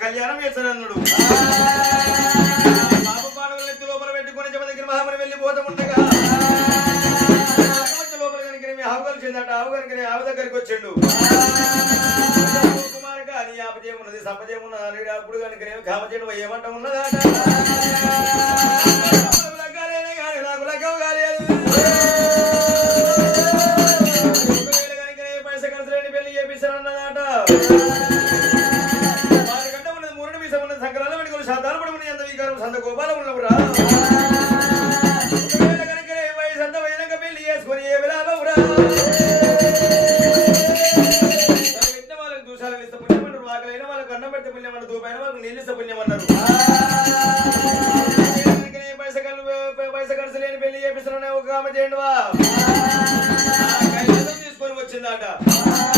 కళ్యాణం చేస్తానన్నాడు. పాప పాడవలు ఎత్తి లోపల పెట్టుకుని జమ దగ్గర మహామని వెళ్ళి లోపల కనుక నేను ఆవు కలిసిందట ఆవు కనుక ఆవు దగ్గరికి వచ్చిండు. కుమారుగా అది ఆపజయం ఉన్నది సపజయం ఉన్నది అప్పుడు కనుక నేను ఏమంట ఉన్నదా నేను పైసా ఖర్చులేని పెళ్ళి చేపిస్తానన్నదట. వారికంటే ఉన్నది మూడు మీసం ఉన్నది సంకరాల వెనుకలు శాతాలు పడి ఎంత వికారం సంత గోపాలం ఉన్నవురా వాళ్ళకి దూషాలు ఇస్తే పుణ్యమన్నారు వాకలైన వాళ్ళకి అన్నం పెడితే పుణ్యమన్నారు దూపైన వాళ్ళకి నీళ్ళు ఇస్తే వచ్చిందట?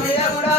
దేవుడా